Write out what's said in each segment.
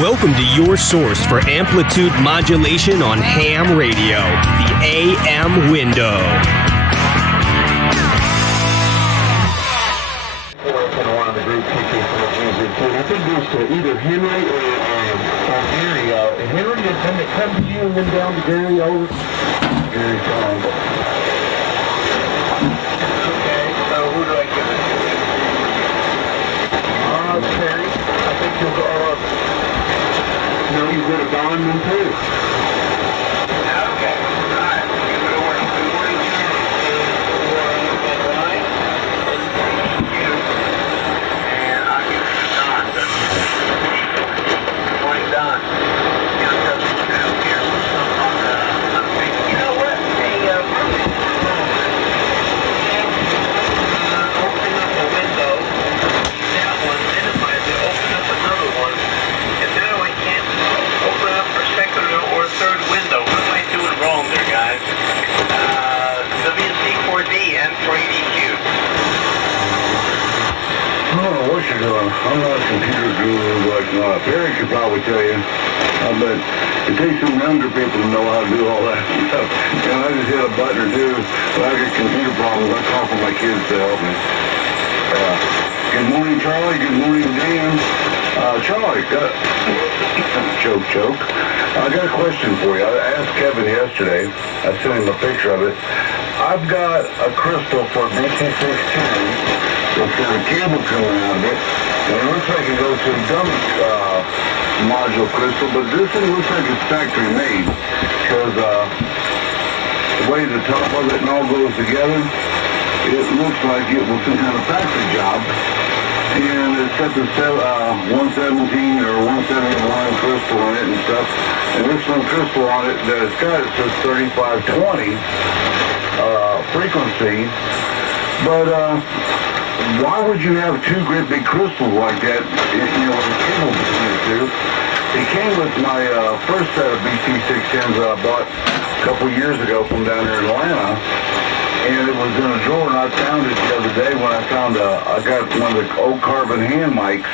Welcome to your source for amplitude modulation on ham radio, the AM window. K4FNY on the group KK4GZQ. I think it goes to either Henry or Gary. Henry, then it comes to you and then down to Gary over. Gary's gone. Okay, so who do I give it to? Terry. I think you'll go. No, you go to Don then too. Okay, alright. Good morning, and I'll give it to Don. Good morning, Don. You know what? Open up a window. That one minimize it. Open up another one. And now I can't open up a second or third window. What am I doing wrong there, guys? WC4D, N4EDQ. I don't know what you're doing. I'm not a computer guru like Barry could probably tell you. But it takes some younger people to know how to do all that stuff. You know, I just hit a button or two. When I get computer problems, I call for my kids to help me. Good morning, Charlie. Good morning, Dan. Charlie, choke. I got a question for you. I asked Kevin yesterday. I sent him a picture of it. I've got a crystal for WC4D. It's got a cable coming out of it, and it looks like it goes to a dumb module crystal, but this thing looks like it's factory made, because the way the top of it and all goes together, it looks like it was some kind of factory job, and it's got the 117 or 171 crystal in it and stuff, and this one crystal on it that it's got, it says 3520 frequency, but why would you have two great big crystals like that, you know, with a cable between the two? It came with my first set of BC610s that I bought a couple years ago from down here in Atlanta, and it was in a drawer, and I found it the other day when I found I got one of the old carbon hand mics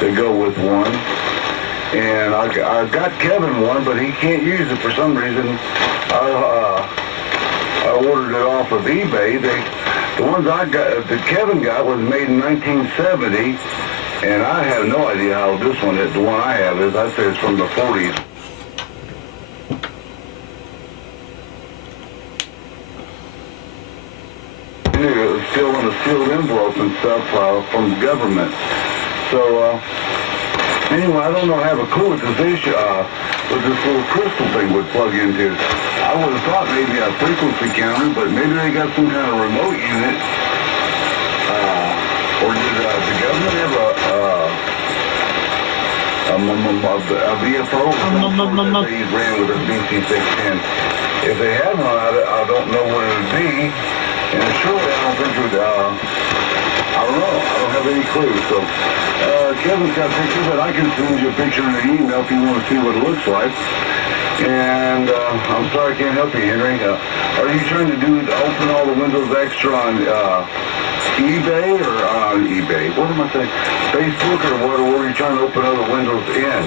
that go with one, and I got Kevin one, but he can't use it for some reason. I ordered it off of eBay. The ones I got, that Kevin got, was made in 1970, and I have no idea how old this one is. The one I have is, I'd say it's from the 40s. It was still in a sealed envelope and stuff from the government. So, anyway, I don't know, have a clue what this issue, what this little crystal thing would plug into. I would have thought maybe a frequency counter, but maybe they got some kind of remote unit. Or did the government have a VFO that they ran with a BC610? If they had one, I don't know what it would be. And surely I don't think it would, I don't know. I don't have any clue. So, Kevin's got a picture, but I can send you a picture in an email if you want to see what it looks like. And I'm sorry I can't help you, Henry. Are you trying to open all the windows extra on eBay or on eBay? What am I saying? Facebook or what? Or are you trying to open other windows in?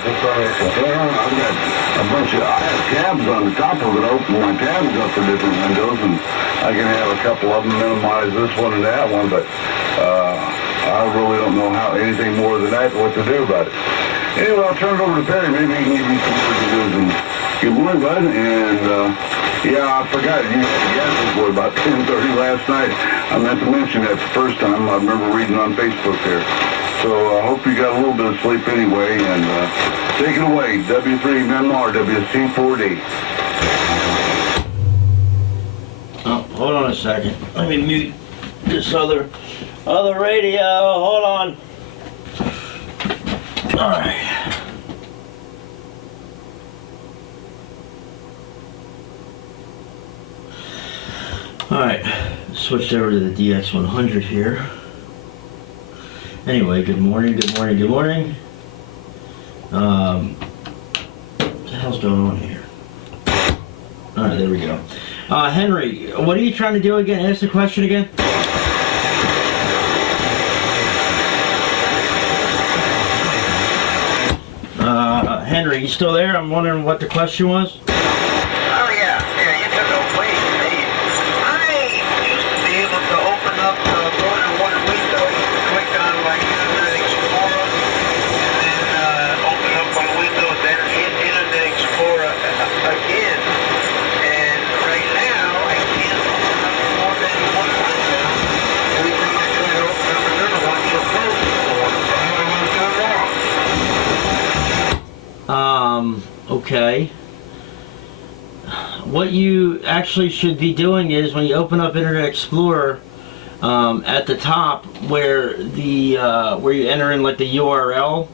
Just on a computer? I've got a bunch of, I have tabs on the top of it. I open my tabs up for different windows, and I can have a couple of them minimize this one and that one, but I really don't know anything more than that, what to do about it. Anyway, I'll turn it over to Perry. Maybe he can give you some words of wisdom. Good morning, bud. And, yeah, I forgot. You had a gas report about 10:30 last night. I meant to mention that the first time. I remember reading on Facebook there. So I hope you got a little bit of sleep anyway. And take it away, W3MMR, WC4D. Oh, hold on a second. Let me mute this other radio. Hold on. All right. All right. Switched over to the DX100 here. Anyway, good morning. What the hell's going on here? All right, there we go. Henry, what are you trying to do again? Ask the question again. Henry, you still there? I'm wondering what the question was. Oh yeah, you took a way. I used to be able to open up more than one window. You could click on like Internet Explorer and then open up one window, then hit Internet Explorer again. And right now I can't open up more than one window. Every time I try to open up another one, you'll close the one. So I don't know what's going wrong. Okay. What you actually should be doing is when you open up Internet Explorer, at the top where the where you enter in like the URL,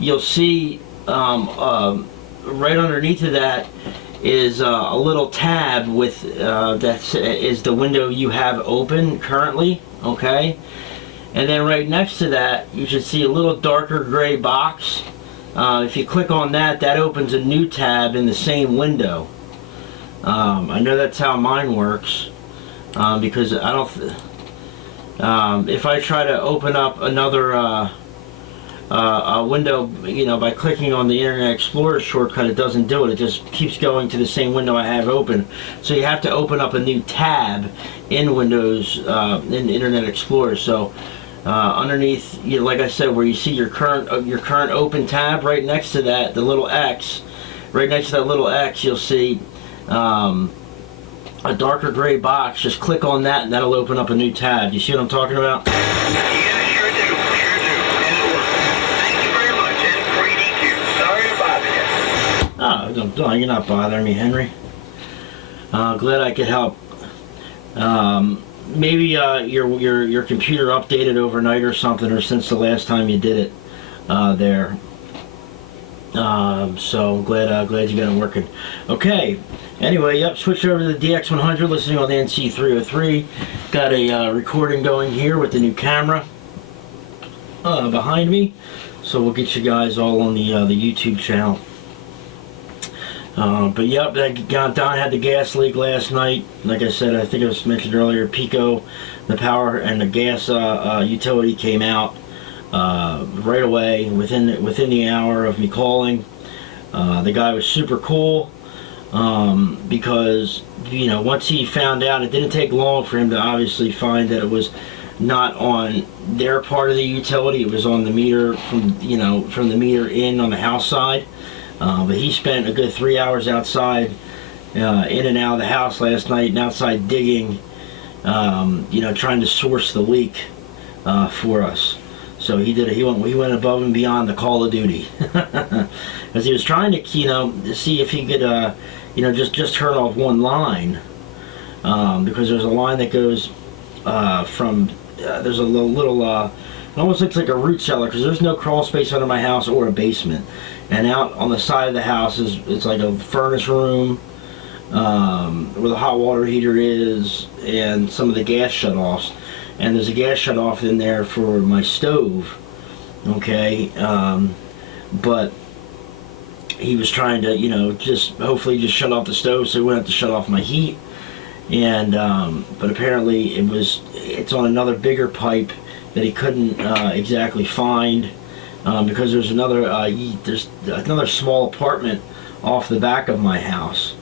you'll see right underneath of that is a little tab with that is the window you have open currently. Okay, and then right next to that you should see a little darker gray box. If you click on that, that opens a new tab in the same window. I know that's how mine works, because I don't. If I try to open up another window, you know, by clicking on the Internet Explorer shortcut, it doesn't do it. It just keeps going to the same window I have open. So you have to open up a new tab in Windows, in Internet Explorer. So underneath, you know, like I said, where you see your current open tab, right next to that, the little X, right next to that little X, you'll see a darker gray box. Just click on that and that'll open up a new tab. You see what I'm talking about? Yeah, sure do. It'll work. Thank you very much, N4EDQ. Sorry to bother you. Oh, you're not bothering me, Henry. Glad I could help. Maybe your computer updated overnight or something, or since the last time you did it there. So glad you got it working. Okay. Anyway, yep. Switch over to the DX100, listening on the NC303. Got a recording going here with the new camera behind me. So we'll get you guys all on the YouTube channel. But yep, Don had the gas leak last night. Like I said, I think it was mentioned earlier, Pico, the power and the gas utility came out right away within the hour of me calling. The guy was super cool, because, you know, once he found out, it didn't take long for him to obviously find that it was not on their part of the utility. It was on the meter from the meter in on the house side. But he spent a good 3 hours outside, in and out of the house last night, and outside digging, trying to source the leak for us. So he went above and beyond the call of duty, as he was trying to see if he could just turn off one line, because there's a line that goes from there's a little it almost looks like a root cellar, because there's no crawl space under my house or a basement. And out on the side of the house it's like a furnace room, where the hot water heater is, and some of the gas shutoffs. And there's a gas shutoff in there for my stove. Okay, but he was trying to, just hopefully just shut off the stove so he wouldn't have to shut off my heat. And but apparently it's on another bigger pipe that he couldn't exactly find. Because there's another small apartment off the back of my house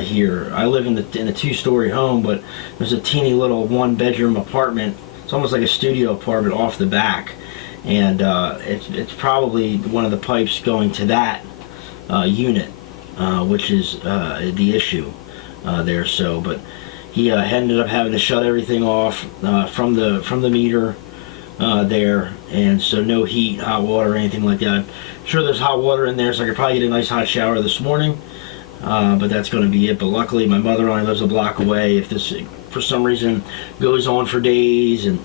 here. I live in a two-story home, but there's a teeny little one-bedroom apartment. It's almost like a studio apartment off the back, and it's probably one of the pipes going to that unit, which is the issue there. So, but he ended up having to shut everything off from the meter. There, and so no heat, hot water, or anything like that. I'm sure there's hot water in there, so I could probably get a nice hot shower this morning, but that's going to be it. But luckily my mother only lives a block away. If this for some reason goes on for days and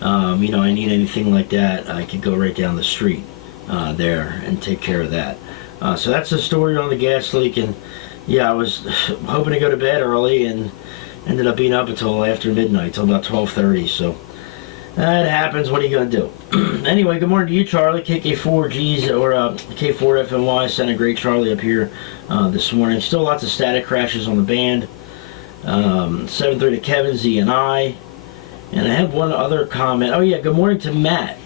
I need anything like that, I could go right down the street there and take care of that. So that's the story on the gas leak. And yeah, I was hoping to go to bed early and ended up being up until after midnight, till about 12:30. So that happens. What are you going to do? Anyway, good morning to you, Charlie. KK4GZQ or K4FNY sent a great Charlie up here this morning. Still lots of static crashes on the band. 7-3 to Kevin Z and I. And I have one other comment. Oh yeah, good morning to Matt.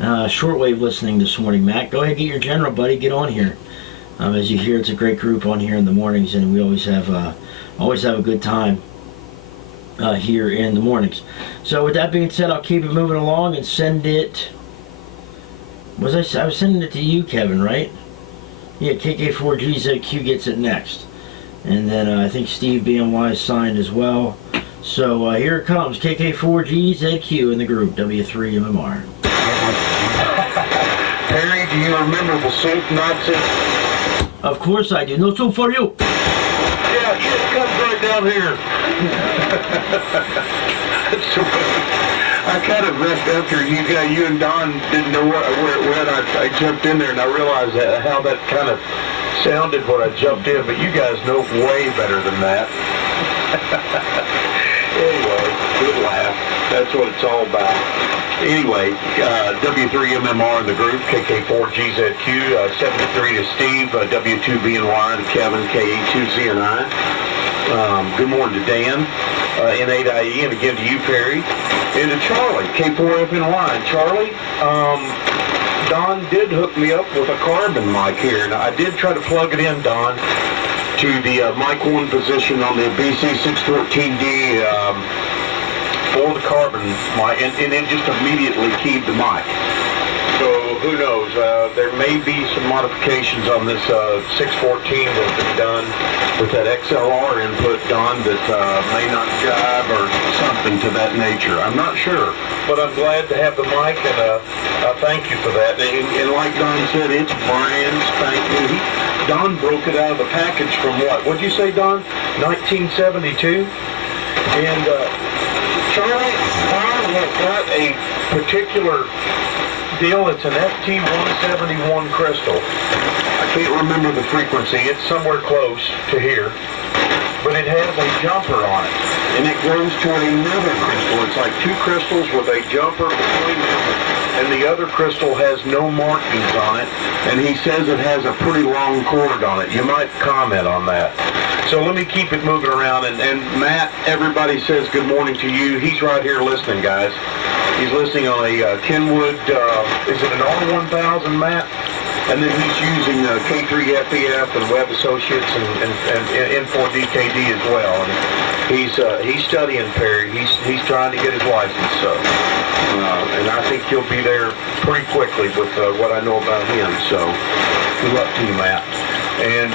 shortwave listening this morning. Matt, go ahead, get your general, buddy. Get on here. As you hear, it's a great group on here in the mornings, and we always have a good time here in the mornings. So with that being said, I'll keep it moving along and send it. I was sending it to you, Kevin, right? Yeah, KK4GZQ gets it next. And then I think Steve BNY is signed as well. So here it comes, KK4GZQ in the group, W3MMR. Perry, do you remember the soup Nazi? Of course I do. No soup for you. Yeah, it comes right down here. I kind of messed after you and Don didn't know where it went. I jumped in there and I realized how that kind of sounded when I jumped in, but you guys know way better than that. Anyway, good laugh. That's what it's all about. Anyway, W3MMR in the group, KK4GZQ, 73 to Steve, W2BNY to Kevin, KE2CNI. Good morning to Dan, N4EDQ, and again to you, Perry, and to Charlie, K4FNY. And Charlie, Don did hook me up with a carbon mic here, and I did try to plug it in, Don, to the mic 1 position on the BC614D for the carbon mic, and it just immediately keyed the mic. So who knows? There may be some modifications on this 614 that have been done with that XLR input, Don, that may not jive or something to that nature. I'm not sure, but I'm glad to have the mic, and I thank you for that. And like Don said, it's brand spanking new. Don broke it out of the package from what? What'd you say, Don? 1972? And Charlie, Don has got a particular deal. It's an FT171 crystal. I can't remember the frequency. It's somewhere close to here. But it has a jumper on it. And it goes to another crystal. It's like two crystals with a jumper between them. And the other crystal has no markings on it. And he says it has a pretty long cord on it. You might comment on that. So let me keep it moving around. And Matt, everybody says good morning to you. He's right here listening, guys. He's listening on a Kenwood, is it an R1000, Matt? And then he's using K3FEF and Web Associates and N4DKD as well. And he's studying, Perry. He's trying to get his license. So, and I think he'll be there pretty quickly with what I know about him. So good luck to you, Matt. And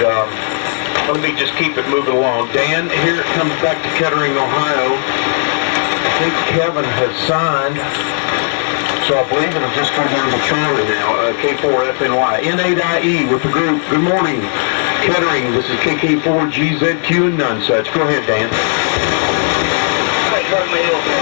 let me just keep it moving along. Dan, here it comes back to Kettering, Ohio. I think Kevin has signed, so I believe it'll just come down to Charlie now, K4FNY. N4EDQ with the group. Good morning, Kettering. This is KK4GZQ and none such. Go ahead, Dan. Hey, turn me over.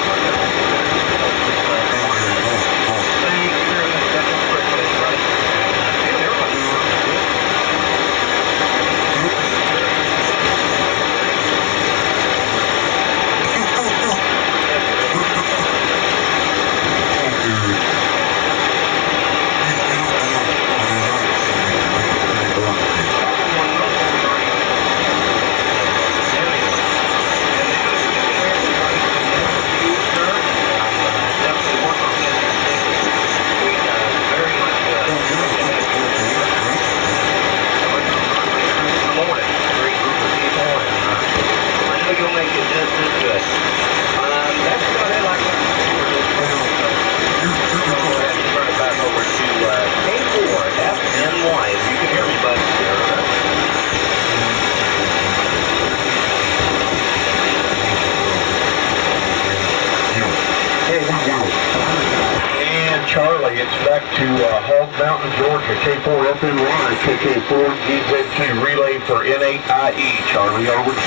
Charlie, it's back to Hog Mountain, Georgia, K4FNY, KK4GZQ, relay for N4EDQ. Charlie, over.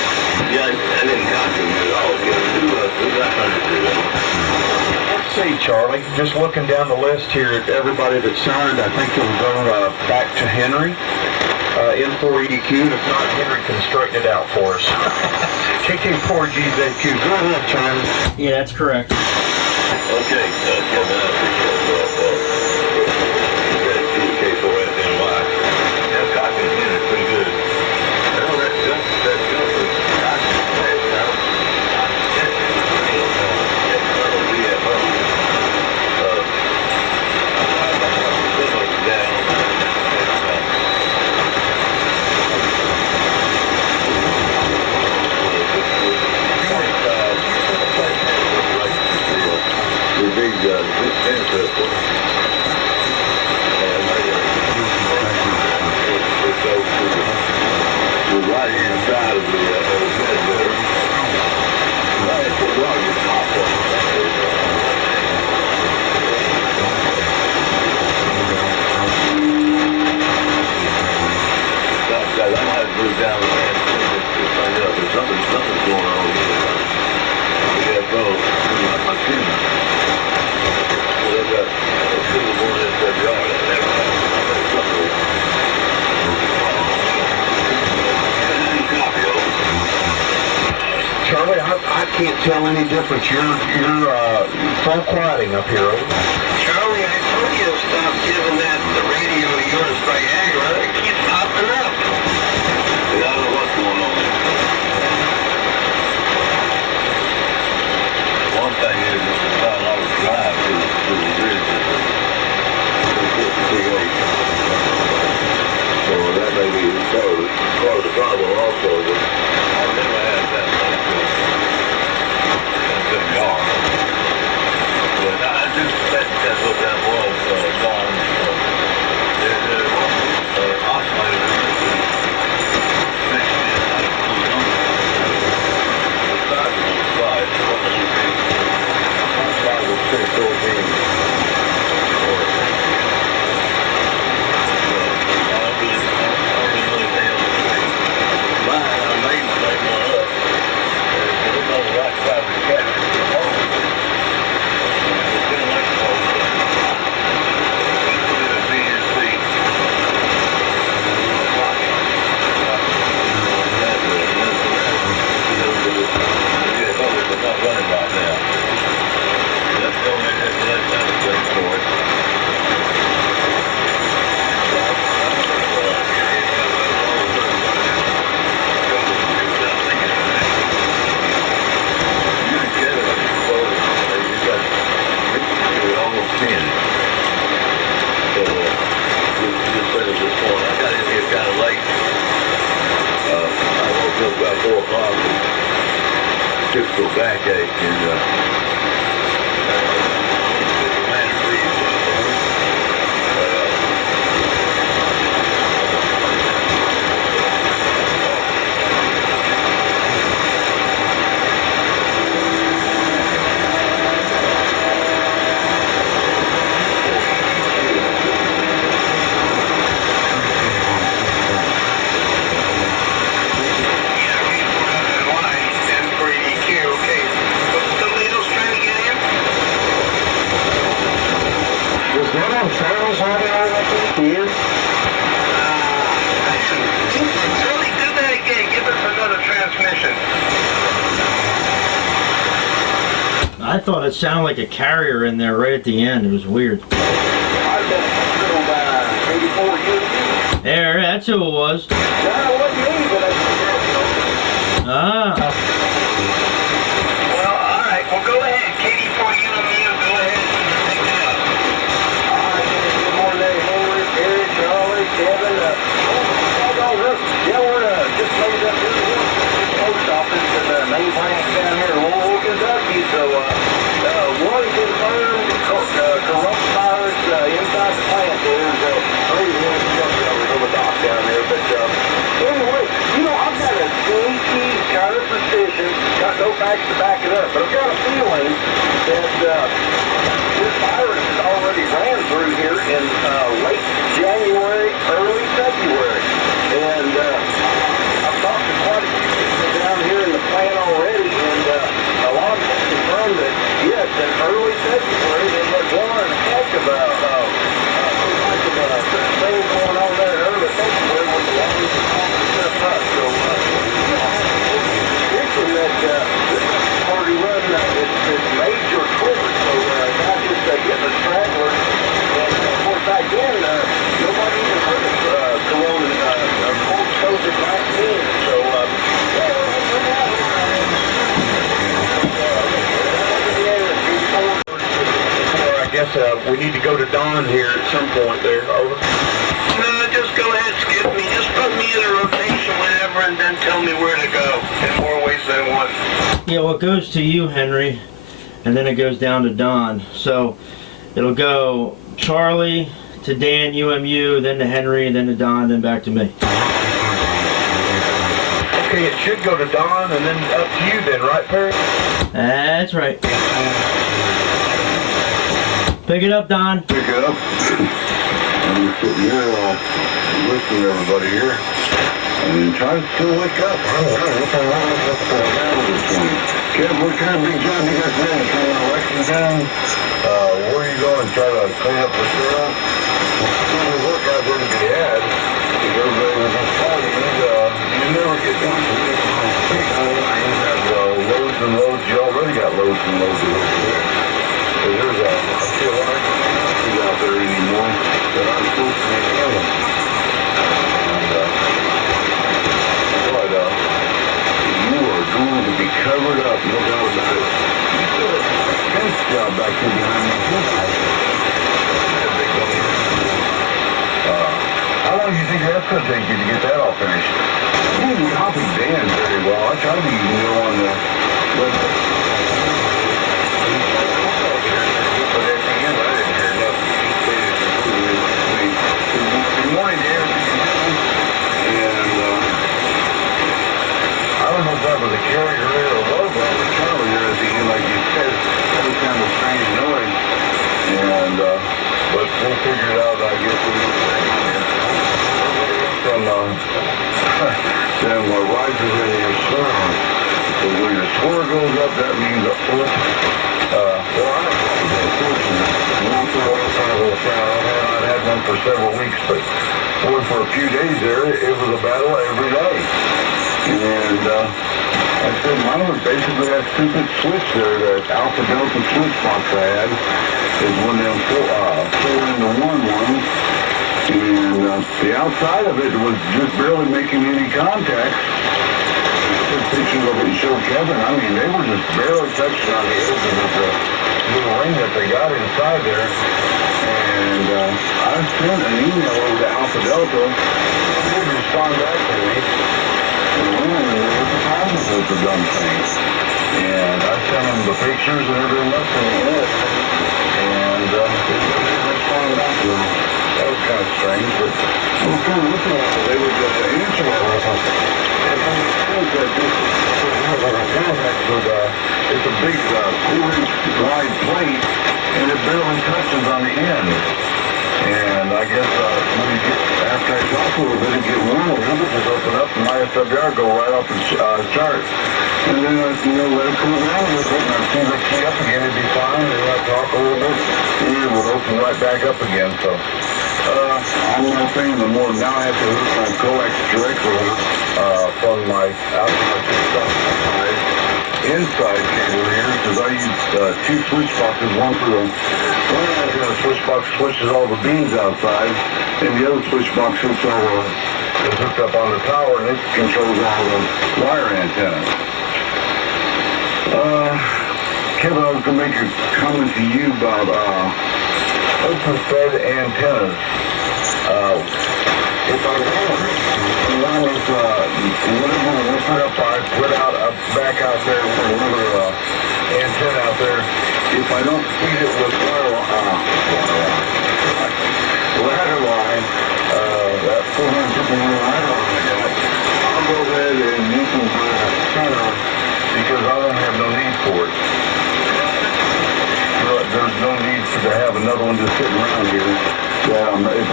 Yeah, I didn't copy it. I was going to do that kind of thing. Let's see, Charlie, just looking down the list here at everybody that signed, I think it'll go back to Henry. N4EDQ, and if not, Henry can straighten it out for us. KK4GZQ, go ahead, Charlie. Yeah, that's correct. Okay, Kevin, I appreciate K4FNY. That copy is pretty good. Well, that's good. That's good. can't tell any difference. You're full quieting up here. Charlie, I told you to stop giving the radio of yours Viagra. It keeps popping up. I don't know what's going on. One thing is, it's about a lot of drive to the bridge. So that may be part of the problem also. I've never had that much in the yard. But I do suspect that's what that was, Don. There was oscillator mixed in. I don't really know. The size of the slide, what it should be. 5 or 6 14. About 4 o'clock, typical backache, and N4EDQ, okay. Somebody else trying to get in? Is that on Charles on there? He is? Charlie, do that again. Give us another transmission. I thought it sounded like a carrier in there right at the end. It was weird. I've been little K4GZQ. There, that's who it was. That wasn't me, but Ah. Well, all right. Well, go ahead. KD4UMU, go ahead and take that up. all right, good morning, Henry, Gary, Charlie, Kevin. Yeah, we're just made up here at the post office in the main plant down here in Louisville, Kentucky. So, one confirmed coronavirus inside the plant there. So, over dock down there. But anyway, I've got a sneaky kind of suspicion, got no facts to back it up, but I've got a feeling that this virus has already ran through here in late January, early February. And I've talked to quite a few people down here in the plant already, and a lot of them confirmed that, yes, in early February, there was one heck of a thing going on there in early February with the longest stuff up. So, thinking that this party run is major quiver, so not just getting a straggler. And of course, back then, nobody even heard of COVID-19. So, I guess we need to go to Don here at some point there. Over. No, just go ahead, skip me. Just put me in a rotation whenever and then tell me where to go in more ways than one. Yeah, well, it goes to you, Henry, and then it goes down to Don. So it'll go Charlie to Dan, UMU, then to Henry, then to Don, then back to me. Okay, it should go to Don and then up to you then, right, Perry? That's right. Pick it up, Don. Pick it up. I'm just sitting here listening to everybody here and trying to wake up. Kev, what kind of big job you got there? Trying to election down? Where are you going? Try to clean up the syrup? There's work out there to be had. If everybody was partying, you never get done. You have loads and loads of long do you think that's going to take you to get that all finished? You didn't copy Dan very well. I tried to even go on the website. But at the end, I didn't hear nothing. He stated completely. Good morning, Dan. And I don't know if that was a carrier or a logo or a carrier at the end, like you said. That was kind of a strange noise. And, but we'll figure it out, I guess, when we from, then what rises in your swirl. So when your swirl goes up, that means a foot. Well, I don't know, unfortunately. I've had one for several weeks, but for a few days there, it was a battle every day. And I said mine was basically that stupid switch there, that Alpha Delta switch box I had, is one of them 4-into-1 ones. And the outside of it was just barely making any contact. I took pictures of it and showed Kevin. I mean, they were just barely touching on the edges of the little ring that they got inside there. And I sent an email over to Alpha Delta. They didn't respond back to me. What's the problem with the dumb thing? And I sent them the pictures and everything else in the end. And they didn't respond back to me. That was kind of strange, but we'll kind of looking at it. They would answer it. And I think that this contact with, it's a big 4-inch wide plate, and it barely touches on the end. And I guess when you get, after I talk a little bit, it get warm, it would just open up and my SWR go right off the chart. And then, let it cool down a little bit, and as soon as I key up again, it'd be fine. And then I talk a little bit, and it would open right back up again. So, I'm not saying the more, now I have to hook my coax directly from my outside inside cable here, because I use two switch boxes, one for the switch box switches all the beams outside, and the other switch box is hooked up on the tower, and it controls all the wire antennas. Kevin, I was going to make a comment to you about open-fed antennas. If I run with whatever we put up, I put out a back out there with another antenna out there. If I don't feed it with ladder line, that 450 ladder line I got, I'll go ahead and use some center because I don't have no need for it. There's no need to have another one just sitting around here if I'm not going to.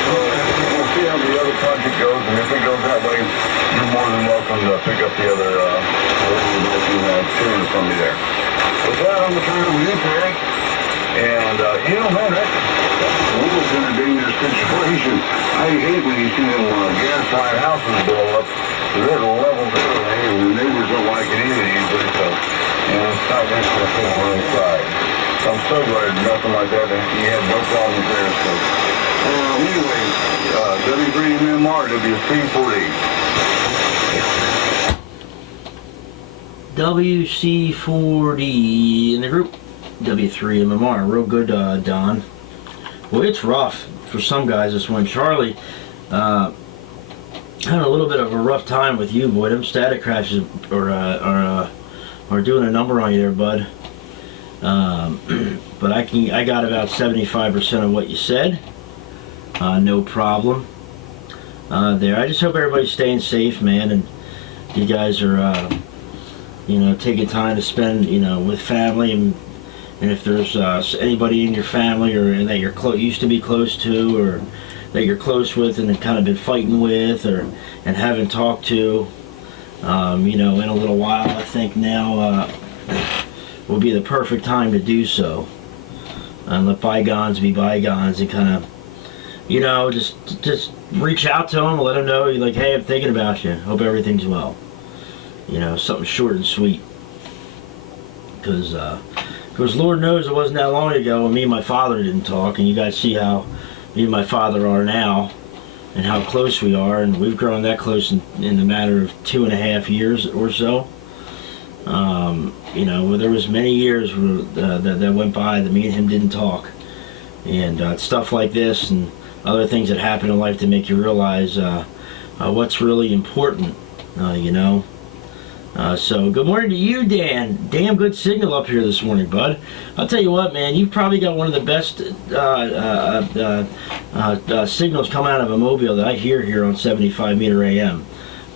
So we'll see how the other project goes, and if it goes that way, you're more than welcome to pick up the other tuner from me there. With that, I'm going to turn it over to you, Perry. And, man, that's a little bit of a dangerous situation. I hate when you see them gas-fired houses blow up. They're at a level there, and the neighbors don't like it either usually, so, it's not good for the people inside. I'm so glad nothing like that, you had no problems there, so. Anyway, W3MMR, WC4D. WC4D in the group. W3MMR, real good, Don. Well, it's rough for some guys this one. Charlie, had a little bit of a rough time with you, boy. Them static crashes are doing a number on you there, bud. But I got about 75% of what you said. No problem. There. I just hope everybody's staying safe, man, and you guys are, taking time to spend, with family, and if there's anybody in your family or that you're used to be close to, or that you're close with and have kind of been fighting with, and haven't talked to, in a little while, I think now will be the perfect time to do so, and let bygones be bygones, and kind of, just reach out to them, let them know, you're like, hey, I'm thinking about you, hope everything's well. Something short and sweet. Because Lord knows it wasn't that long ago when me and my father didn't talk, and you guys see how me and my father are now, and how close we are, and we've grown that close in the matter of 2.5 years or so. There was many years that went by that me and him didn't talk, and stuff like this, and other things that happen in life to make you realize what's really important, you know. So good morning to you, Dan. Damn good signal up here this morning, bud. I'll tell you what, man, you've probably got one of the best signals coming out of a mobile that I hear here on 75 meter AM.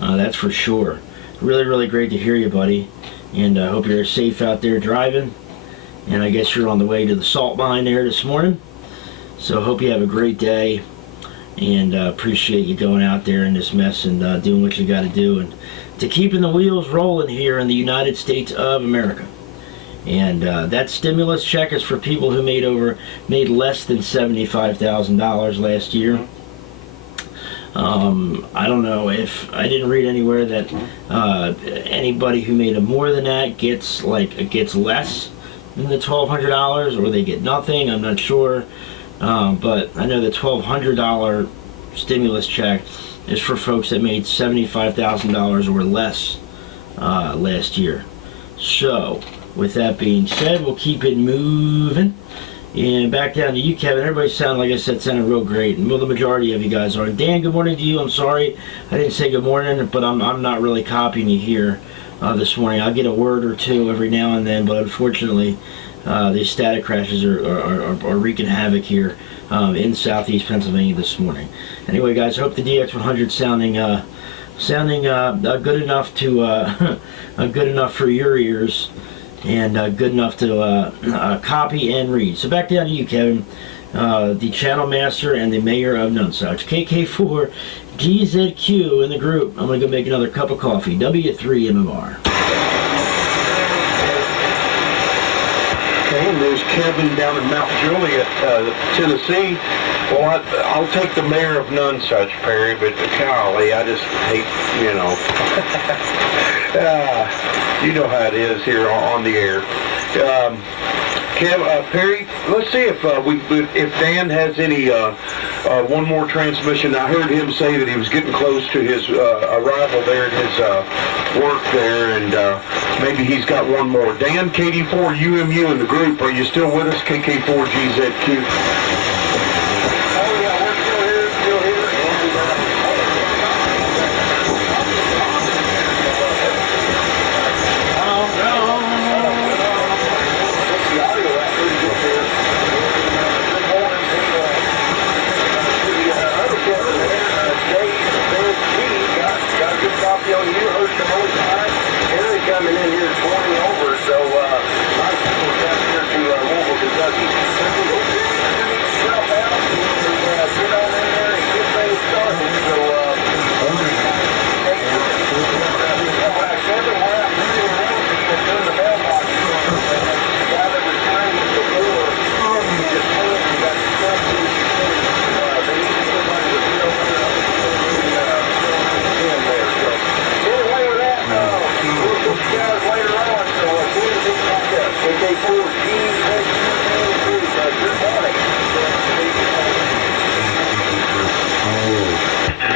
That's for sure. Really, really great to hear you, buddy. And I hope you're safe out there driving. And I guess you're on the way to the salt mine there this morning. So hope you have a great day. And appreciate you going out there in this mess and doing what you got to do. And to keeping the wheels rolling here in the United States of America. And that stimulus check is for people who made less than $75,000 last year. I don't know if I didn't read anywhere that anybody who made more than that gets less than the $1,200 or they get nothing. I'm not sure, but I know the $1,200 stimulus check is for folks that made $75,000 or less last year. So, with that being said, we'll keep it moving. And back down to you, Kevin. Everybody sounded, like I said, sounded real great. And well, the majority of you guys are. Dan, good morning to you. I'm sorry I didn't say good morning, but I'm not really copying you here this morning. I'll get a word or two every now and then, but unfortunately, these static crashes are wreaking havoc here in southeast Pennsylvania this morning. Anyway, guys, I hope the DX100 sounding good enough to good enough for your ears and good enough to copy and read. So back down to you, Kevin, the channel master and the mayor of Nunsuch, KK4GZQ in the group. I'm gonna go make another cup of coffee. W3MMR. And there's Kevin down in Mount Juliet, Tennessee. Well, I'll take the mayor of Nunsuch, Perry, but golly, I just hate, you know. You know how it is here on the air. Perry, let's see if Dan has any one more transmission. I heard him say that he was getting close to his arrival there at his work there, and maybe he's got one more. Dan, KD4UMU in the group, are you still with us? KK4GZQ.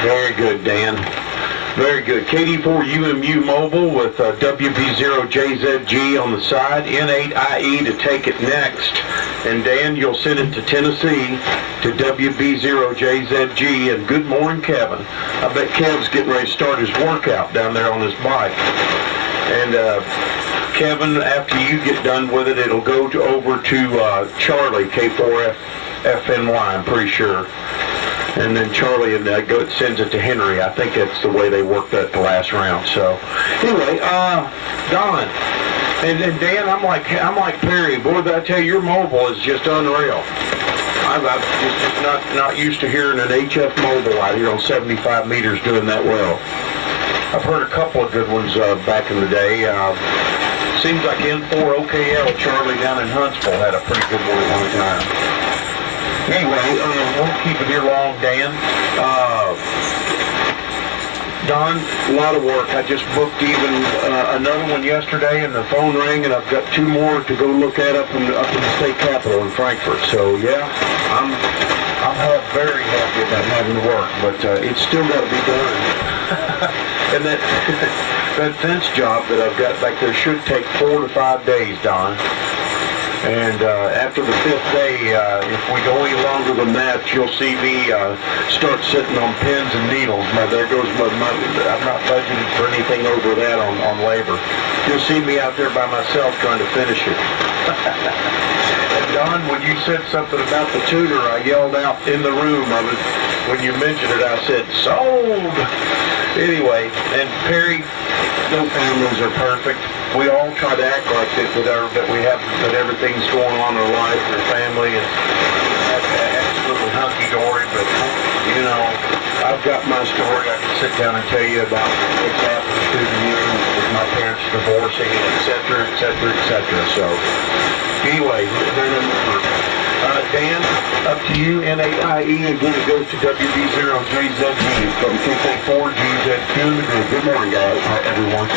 Very good, Dan. Very good. KD4UMU mobile with W0JZG on the side, N8IE to take it next. And Dan, you'll send it to Tennessee to WB0JZG. And good morning, Kevin. I bet Kev's getting ready to start his workout down there on his bike. And Kevin, after you get done with it, it'll go over to Charlie, K4FNY, I'm pretty sure. And then Charlie sends it to Henry. I think that's the way they worked that the last round. So anyway, Don and Dan, I'm like Perry. Boy, did I tell you, your mobile is just unreal. I'm just not used to hearing an HF mobile out here on 75 meters doing that well. I've heard a couple of good ones back in the day. Seems like N4OKL Charlie down in Huntsville had a pretty good one at one time. Anyway, won't keep it here long, Dan. Don, a lot of work. I just booked even another one yesterday, and the phone rang, and I've got two more to go look at up in the state capitol in Frankfurt. So yeah, I'm very happy about having to work, but it's still got to be done. And that fence job that I've got back there should take 4 to 5 days, Don. And after the 5th day, if we go any longer than that, you'll see me start sitting on pins and needles. Now, there goes my money. I'm not budgeted for anything over that on labor. You'll see me out there by myself trying to finish it. And Don, when you said something about the tuner, I yelled out in the room. When you mentioned it, I said, sold! Anyway, and Perry, no families are perfect. We all try to act like that everything's going on in our life, our family, and absolutely hunky-dory, but, you know, I've got my story I can sit down and tell you about what's happened through the years with my parents divorcing, and et cetera, et cetera, et cetera. So, anyway, Dan, up to you, NAIE, and then it goes to W0JZG from KK4GZQ in the group. Good morning, guys. Hi, everyone. All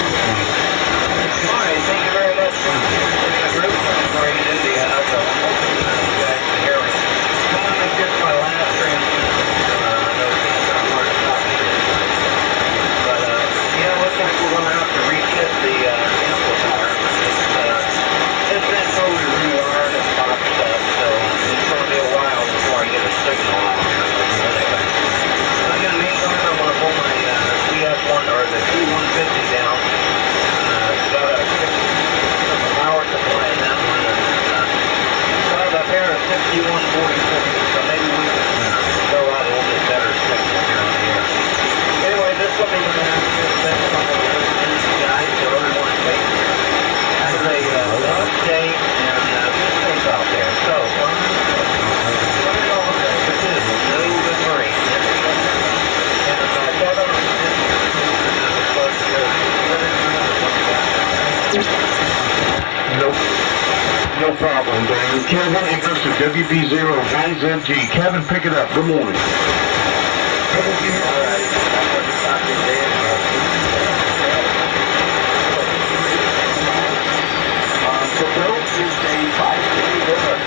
right, thank you very much for the group. I'm Greg in India. I was hoping you guys can hear me. It's just my last transmission. I know it's going to sound hard to talk to you. But, yeah, looks like we're going to have to rekit the amplifier. It's been totally rewired and popped up, so it's going to be a while before I get a signal out here. Anyway, in the meantime, I'm going to pull my CS1 or the T150 down. Got a power supply in that one, and got a pair of 6146, so maybe we can go out a little bit better signal here on the air. Anyway, this will be going to have to spend a couple of minutes, guys, so everyone take have a love day and good things out there. So, let me know what this is. W3MMR. And Kevin, No problem, Dan. Kevin, it goes to WB0JZG. Kevin, pick it up. Good morning. all right. So Bill is a 5-day winner.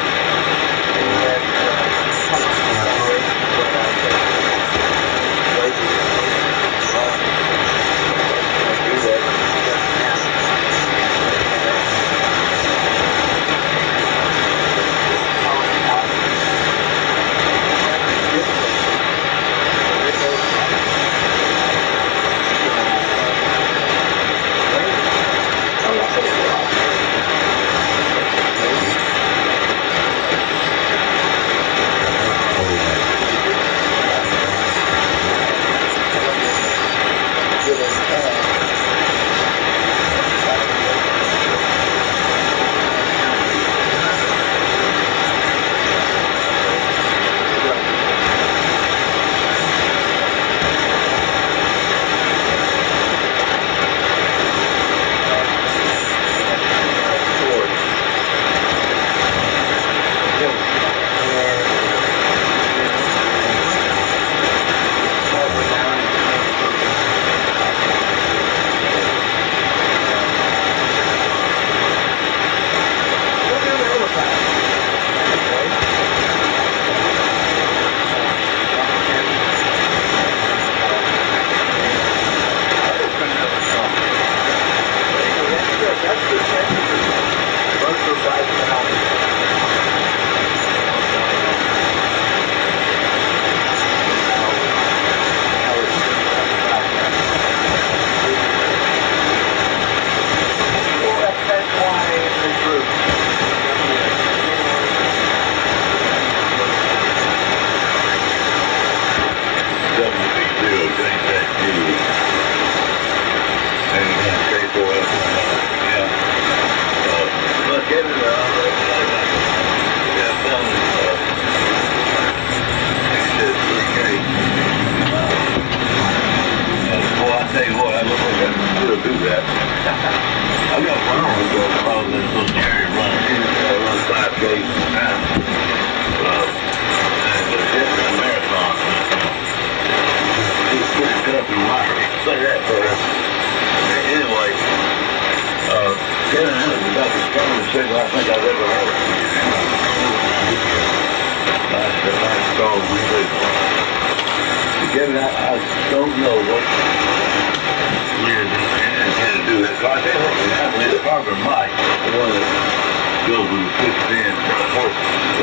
goes with the 610,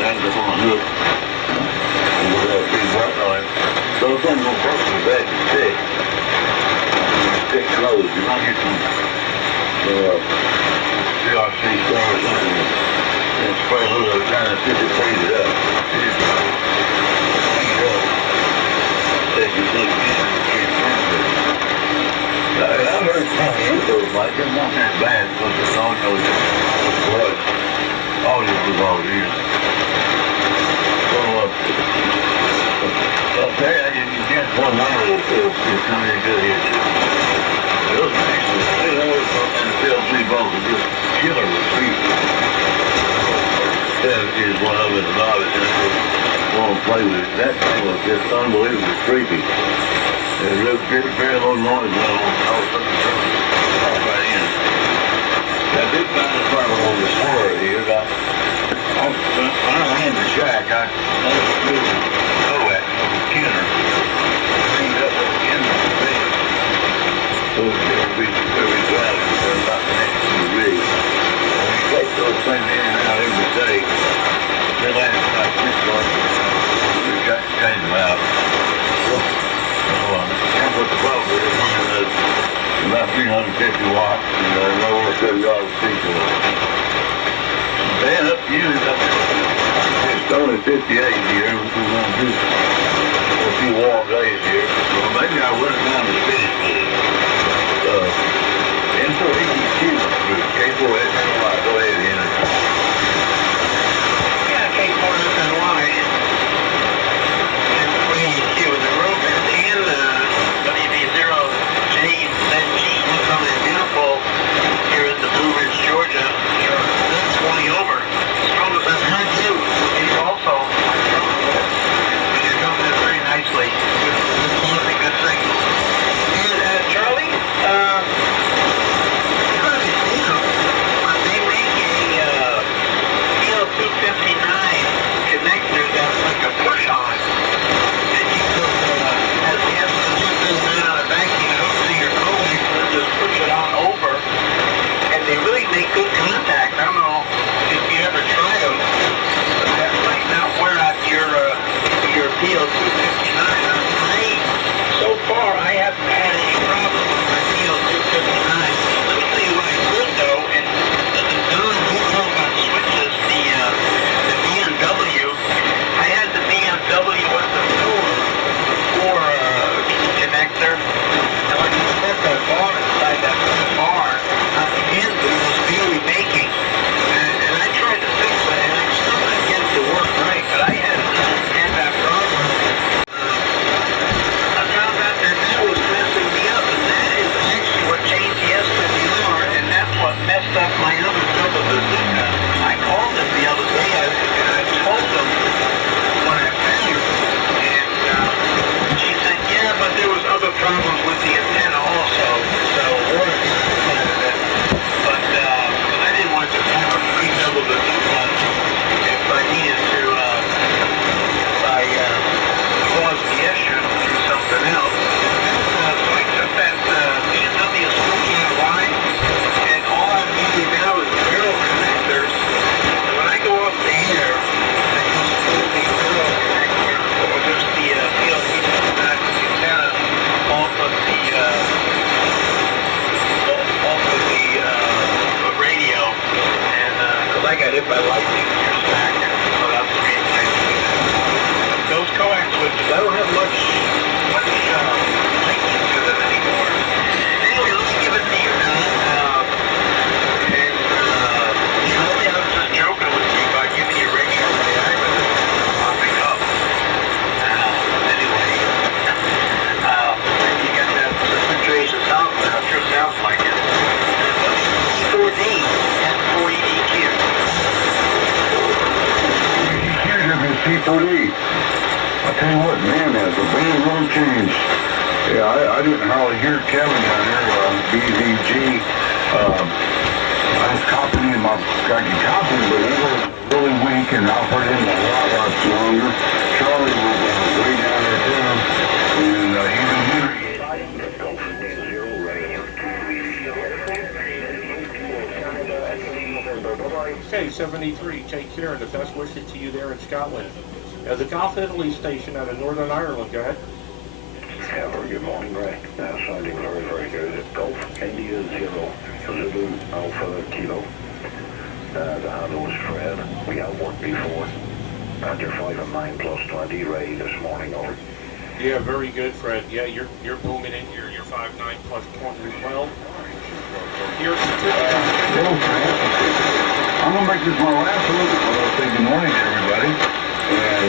hangs up on a hook. And with that big button on it. Those things will work with that stick. Stick closed. You're not get some CRC stars on it. And spray a little at a time and see if it frees it up. See if it frees it up. Take your little can and can't turn it. I've heard some infos like it's not that bad because it's all goes with blood. All this was all years. So, I'll tell you, you get one line of those is coming in good here. Those pieces, they always in the field, 3 balls are just killer with speed. That is one of it, and obviously, I want to play with it. That thing was just unbelievably creepy. There's very low noise going on. All of a sudden, it turns right in. I did find a problem on the floor here. When I land the shack, I moved the coax on the Kenner. Cleaned up at the end of the thing. So it'll be driving for about the next 2 weeks. When you take those things in and out every day, they last about 6 months. You got to change them out. That's what the problem is. About 350 watts and over 30 yards of speed. Then up to you, it's only 58 here. We're going to do a few warm days here. So maybe I wouldn't mind to finish with it. N4EDQ, K4FNY. Go ahead, Henry. Yeah, K4FNY. N4EDQ. And the road is in W0JZG. Coming beautiful here in the Blue Ridge, Georgia. You're 20 over. Strong as I've heard you. He's also you're coming in very nicely. Good signal. And Charlie, when they make a PL259 connector that's like a push-on, and you could, as the S259 on the back, you can hook to your coax and just push it on over, and they really make good contact. I don't know if you ever tried them, but that might not wear out your PL259. So far, I haven't had any problems with my PL259. Let me tell you what I could though, and Don, you know about switches, the BMW. I had the BMW with the 4 connector, and like you set that bar inside that bar, the end was really making, and I tried to fix it, and I still couldn't get it to work right, but I had that problem. I found out that was messing me up, and that is actually what changed the S50R, and that's what messed up my other double bazooka. I called them the other day, and I told them what I found, and she said, yeah, but there was other problems with the antenna also, so water got out of it. But I didn't want to have a free double bazooka if I needed to, if I caused the issue through something else. So I took that BMW switch in a line, and all I'm using now is barrel connectors. And when I go up the air, I just put the barrel connector, or just the PLC antenna off of the radio, and because I got hit by lightning years back, and so that's the reason I do that. Those coax switches, I don't have much lightning to them anymore. Anyway, let me give it to you now. And Charlie, I was just joking with you about giving you radio. I was popping up. Anyway, maybe you got that situation sound now. It sure sounds like it. W4D, N4EDQ. K4D. I tell you what, man, the band really changed. Yeah, I didn't hardly hear Kevin down there, BZG. I was copying him, I could copy him, but he was really weak, and I've heard him a lot stronger. Charlie was way down there too, and even here. KK73, take care, and the best wishes to you there in Scotland. The Golf Italy station out of Northern Ireland, go ahead. Yeah, very good morning, Ray. Sounding very, very good. Golf India 0, Zulu Alpha Kilo. The handle was Fred. We got work before. And you're 5 and 9 plus 20, Ray, this morning, over. Yeah, very good, Fred. Yeah, you're booming in here. You're 5'9 plus 20 as well. Here's the Hello, Fred. I'm going to make this my last one. I want to say good morning to everybody. And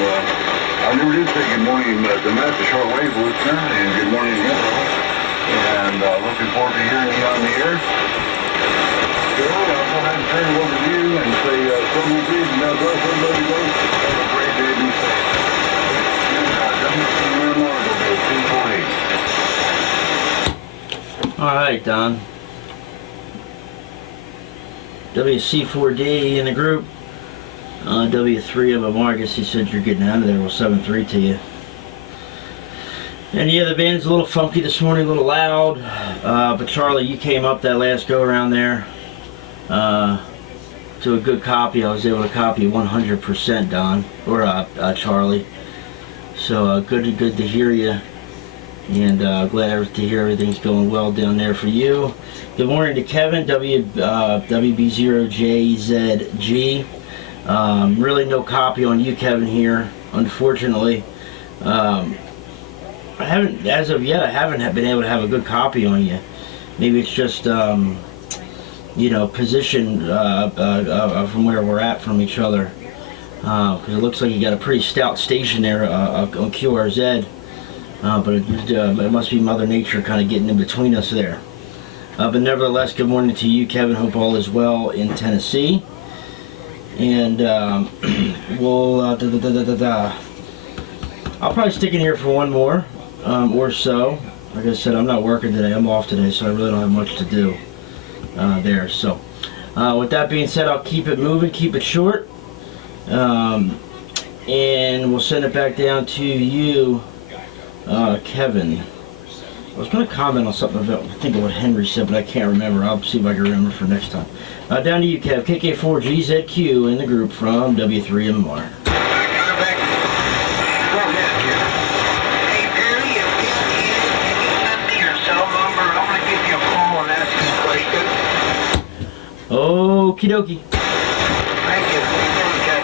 I never did say good morning to Matt, the shortwave listener, and good morning to you. And looking forward to hearing you on the air. So I'll go ahead and turn it over to you and say, some will be, and now bless everybody goes. Have a great day, be safe. W3MMR, W4D. All right, Don. WC4D in the group. W3MMR, I guess he said you're getting out of there. We'll 7-3 to you. And yeah, the band's a little funky this morning, a little loud. But Charlie, you came up that last go around there to a good copy. I was able to copy 100%, Don, or Charlie. So good to hear you. And glad to hear everything's going well down there for you. Good morning to Kevin, WB0JZG. Really no copy on you, Kevin, here, unfortunately. I haven't, as of yet, I haven't been able to have a good copy on you. Maybe it's just, you know, position from where we're at from each other. Because it looks like you got a pretty stout station there on QRZ. But it must be Mother Nature kind of getting in between us there. But nevertheless, good morning to you, Kevin. Hope all is well in Tennessee. And we'll I'll probably stick in here for one more or so. Like I said, I'm not working today. I'm off today, so I really don't have much to do there. So with that being said, I'll keep it moving, keep it short, and we'll send it back down to you, Kevin. I was going to comment on something about, I think of what Henry said, but I can't remember. I'll see if I can remember for next time. Down to you, Kev. KK4GZQ in the group from W3MMR. Okie dokie. Thank you. Okay.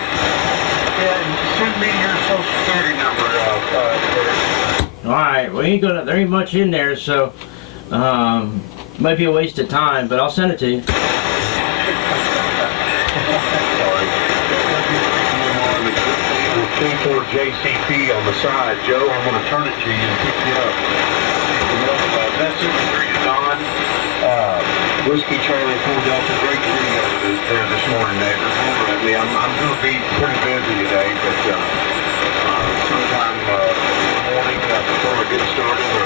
And send me your social security number. Alright, we ain't gonna, there ain't much in there, so might be a waste of time, but I'll send it to you. K4JCP on the side, Joe. I'm going to turn it to you and pick you up. That's it for you, Don. Whiskey Charlie 4 Delta, great video there this morning, neighbor. I'm going to be pretty busy today, but sometime in the morning before I get started, or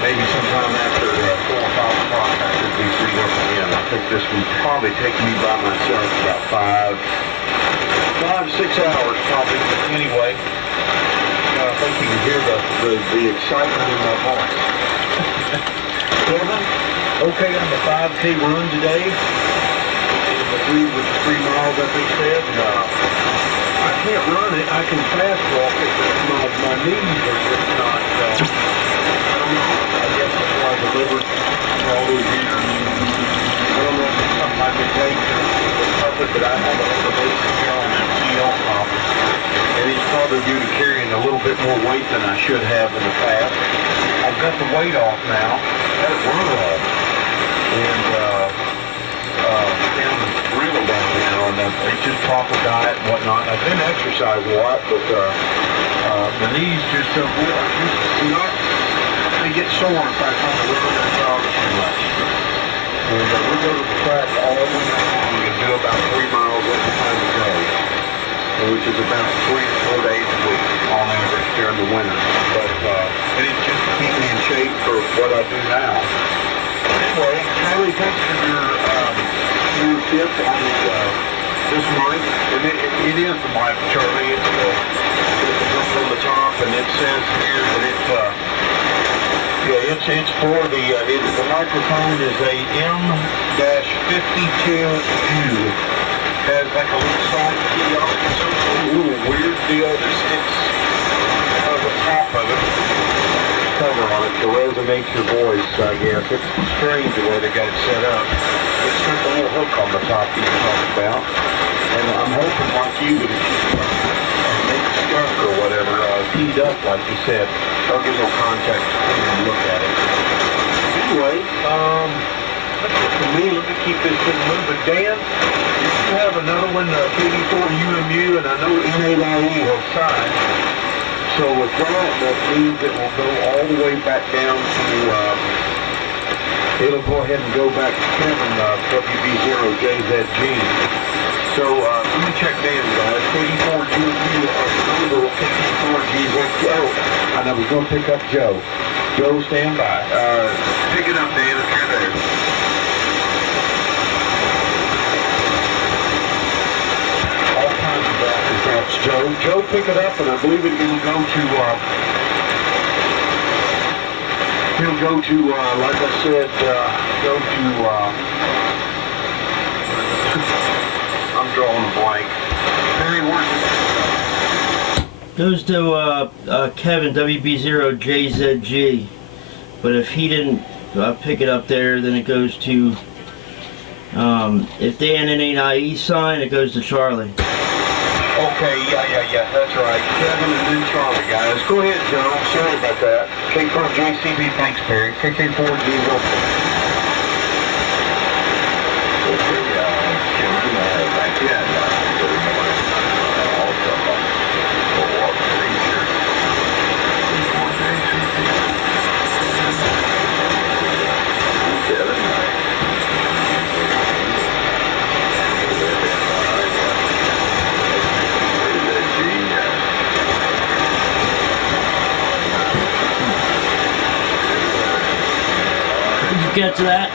maybe sometime after 4 or 5 o'clock, I should be free up again. I think this will probably take me by myself about 5 to 6 hours probably. Anyway, I think you can hear the excitement in my voice. Kevin, okay on the 5K run today. With 3 miles, I think said. I can't run it. I can fast walk it. My knees are just not. I don't know. I guess that's why I delivered all those years. I don't know if it's something I can take but I have a little basic on that CL pump, and it's probably due to carrying a little bit more weight than I should have in the past. I've got the weight off now. Got it run off, and really down now, and it's just proper diet and whatnot. I've been exercising a lot, but the knees just don't work. They get sore if I try to run and jog too much. And we go to the track all week long. We can do about 3 miles every time we go, which is about 3 to 4 days a week on average during the winter. But and it's just to keep me in shape for what I do now. Anyway, Charlie, thanks for your tip on this mic. And it is the mic, Charlie. It's up on the top, and it says here that it's it's for the microphone is a M-52U. Has like a little side key off. Some little weird deal that sticks out of the top of it. Cover on it to resonate your voice, I guess. It's strange the way they got it set up. It's got the little hook on the top that you talked about. And I'm hoping like you that if you make a skunk or whatever, keyed up like you said, I'll get no contact and look at it. Anyway, that's it for me. Let me keep this thing moving. Dan, you have another one, KD4UMU, and I know N4EDQ has signed. So with that means it will go all the way back down to, it'll go ahead and go back to Kevin, W0JZG. So let me check Dan, guys. KD4GZQ, KK4GZQ. Oh, and I was going to pick up Joe. Joe, stand by. Pick it up, Dan, if you're there. All kinds of thoughts, Joe. Joe, pick it up, and I believe it will go to, he'll go to, like I said, go to, I'm drawing a blank. Barry, where's it? Goes to Kevin, WB0JZG. But if he didn't pick it up there, then it goes to, if Dan and N4EDQ sign, it goes to Charlie. Okay, yeah, that's right. Kevin and then Charlie, guys. Go ahead, Joe. Sorry about that. K4JCP, thanks, Barry. KK4GZQ. Did you get to that?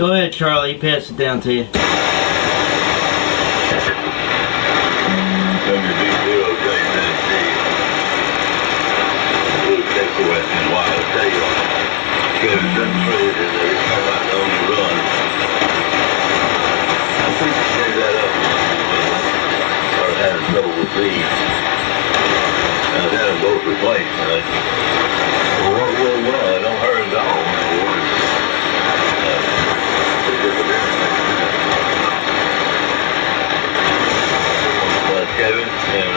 Go ahead, Charlie. Pass it down to you. W0JZG. K4FNY. I'll tell you, because it's untrue, and they come out on the run. I think you gave that up. Started having trouble with these. I had them both replaced. Well, I don't hurt at all. Kevin, and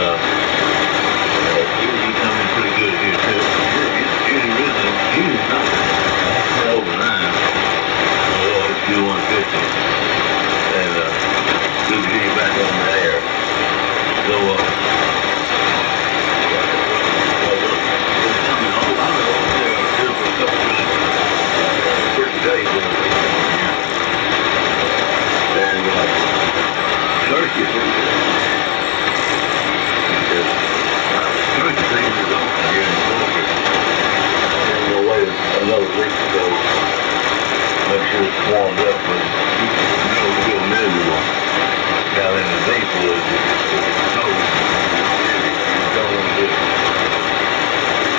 he come in pretty good here too. He's not over 9. It's 150. And good to get you back on the air. So another week ago, make sure it's warmed up, but it's real miserable down in the deep woods. It's cold. Don't want to do it.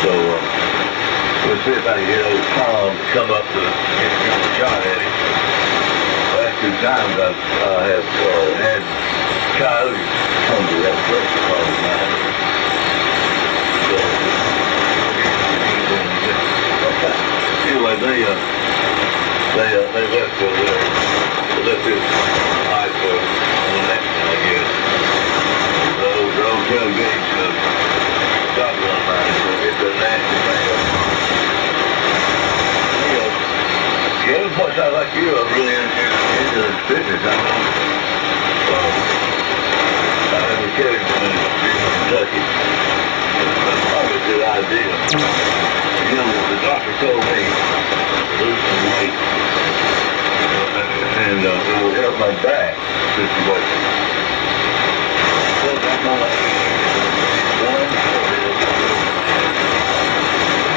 So, we'll see if I can get old Tom to come up to get a shot at him. Last 2 times I have had coyotes come to that place called mine. So, anyway, they left this life on that, I guess. The old tailgate shotgun line. It's a nasty thing. Yeah, much I like you, I'm really into the fitness. I have a kid in Kentucky. That's probably a good idea. You know, the doctor told me lose some weight, and it will help my back situation. Well, I'm not like one.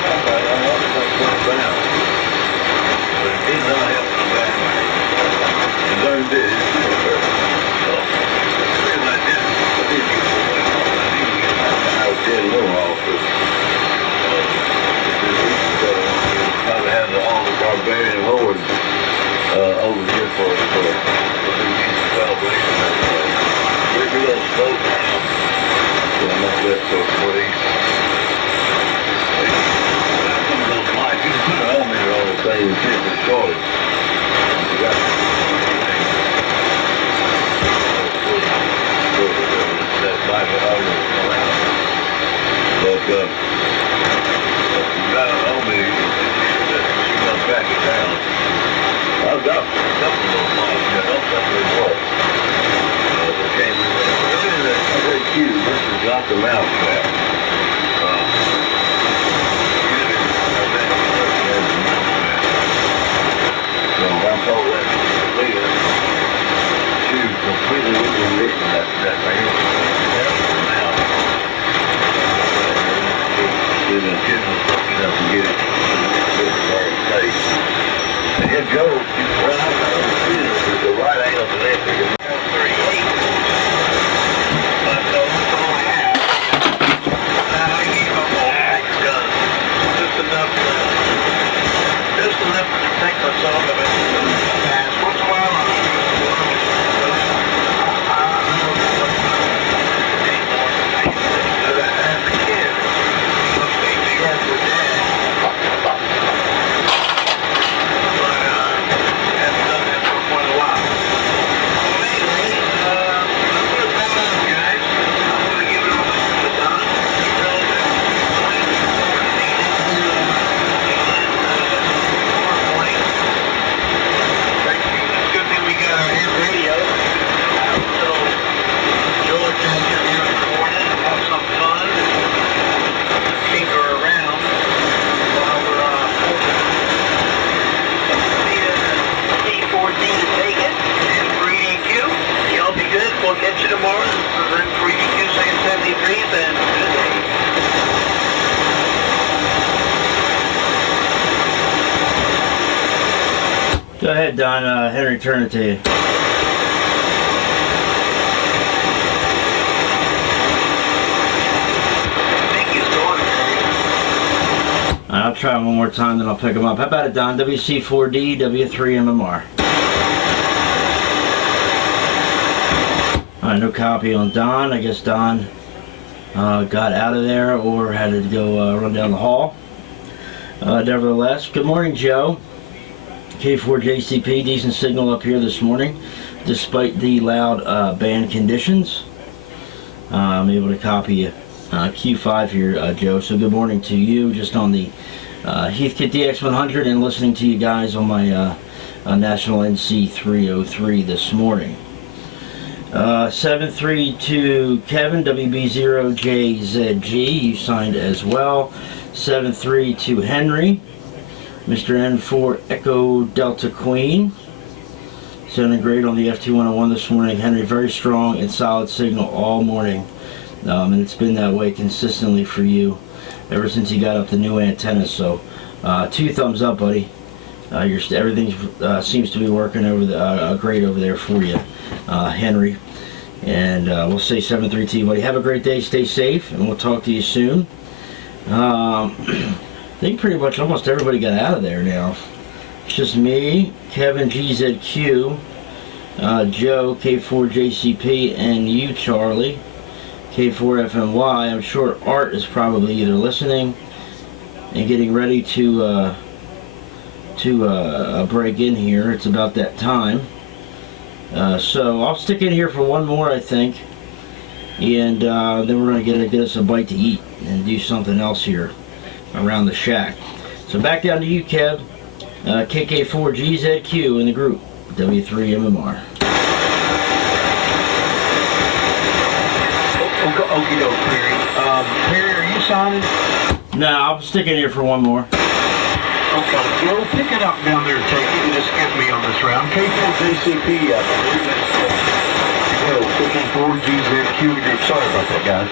I'm always like 20 pounds, but it did not help my back. It done did. It still hurt. So, anyway, I did get some weight off. I need to get out of 10 little off. Probably have all the barbarian hordes over here for these celebrations. We're a little slow down. So I'm not that so free. Some of those lights, you can put an odometer on the thing and see if it's shorted. You got that light that always come out. But you got an odometer. Back it down. I've got a couple of those lights, I don't think they work. They came in there. They're very cute. This is not the mouse trap. So I'm told that shoot completely recondition that thing. There's the mouse. We've been getting enough to get it. And it goes, well, I'm not going to see the right angle to that thing. 38. But that's all I have. I gave up all that done. Just enough to take myself of it. And once in a while, as a kid, must be with Dad. Go ahead, Don. Henry, turn it to you. I'll try one more time, then I'll pick them up. How about it, Don? WC4D, W3MMR. Alright, no copy on Don. I guess Don got out of there or had to go run down the hall. Nevertheless, good morning, Joe. K4JCP, decent signal up here this morning, despite the loud band conditions. I'm able to copy Q5 here, Joe. So good morning to you, just on the Heathkit DX100 and listening to you guys on my National NC303 this morning. 732 Kevin, WB0JZG, you signed as well. 732 Henry, Mr. N4 Echo Delta Queen, sounding great on the FT101 this morning. Henry, very strong and solid signal all morning, and it's been that way consistently for you ever since you got up the new antennas. So 2 thumbs up, buddy. Everything seems to be working over great over there for you, Henry. And we'll say 732, buddy. Have a great day, stay safe, and we'll talk to you soon. I think pretty much almost everybody got out of there now. It's just me, Kevin GZQ, Joe, K4JCP, and you, Charlie, K4FNY. I'm sure Art is probably either listening and getting ready to break in here. It's about that time. So I'll stick in here for one more, I think, and then we're going to get us a bite to eat and do something else here around the shack. So back down to you, Kev. KK4GZQ in the group, W3MMR. Okie doke, Perry. Perry, are you signing? No, I'll stick in here for one more. Okay, Joe, pick it up down there and take it. You just skip me on this round. K4JCP, I believe it's KK4GZQ group. Sorry about that, guys.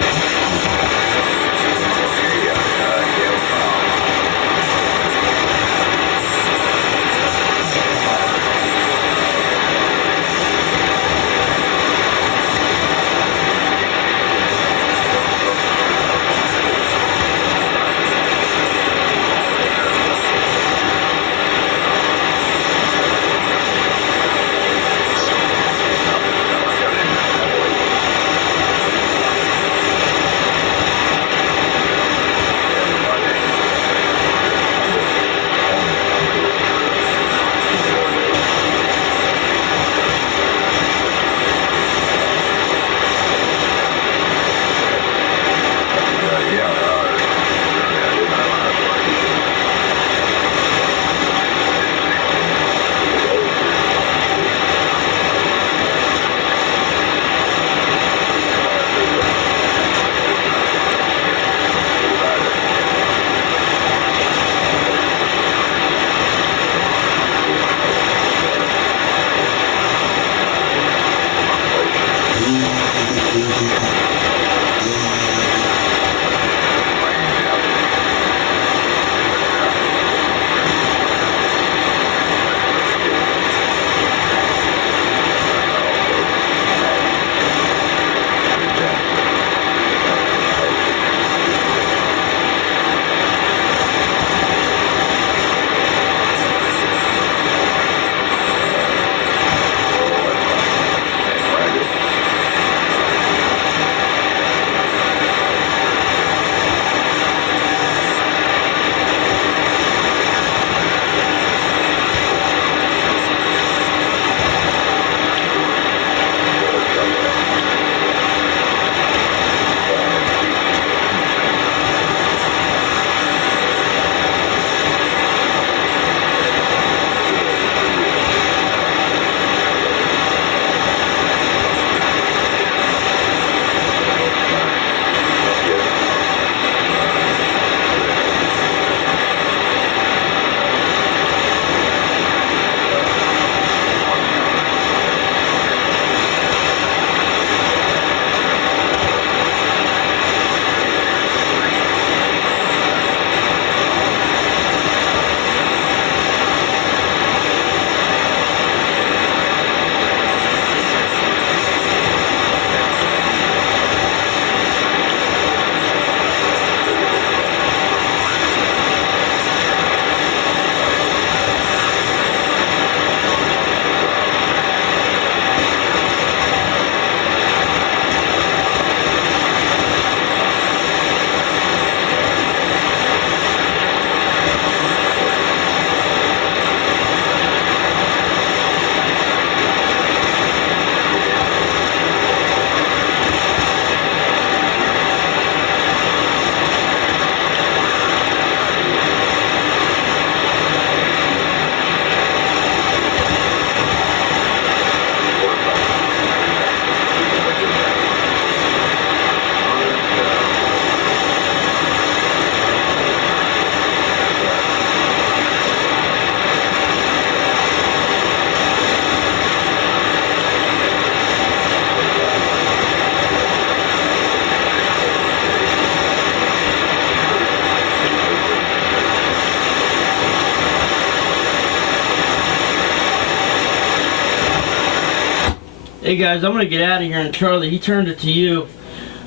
Hey guys, I'm gonna get out of here, and Charlie, he turned it to you.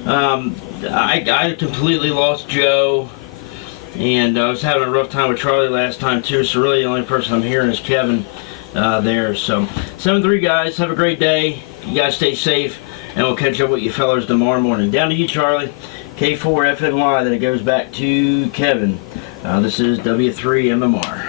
I completely lost Joe, and I was having a rough time with Charlie last time too, so really the only person I'm hearing is Kevin there. So 7-3 guys, have a great day. You guys stay safe, and we'll catch up with you fellas tomorrow morning. Down to you, Charlie. K4FNY, then it goes back to Kevin. This is W3MMR.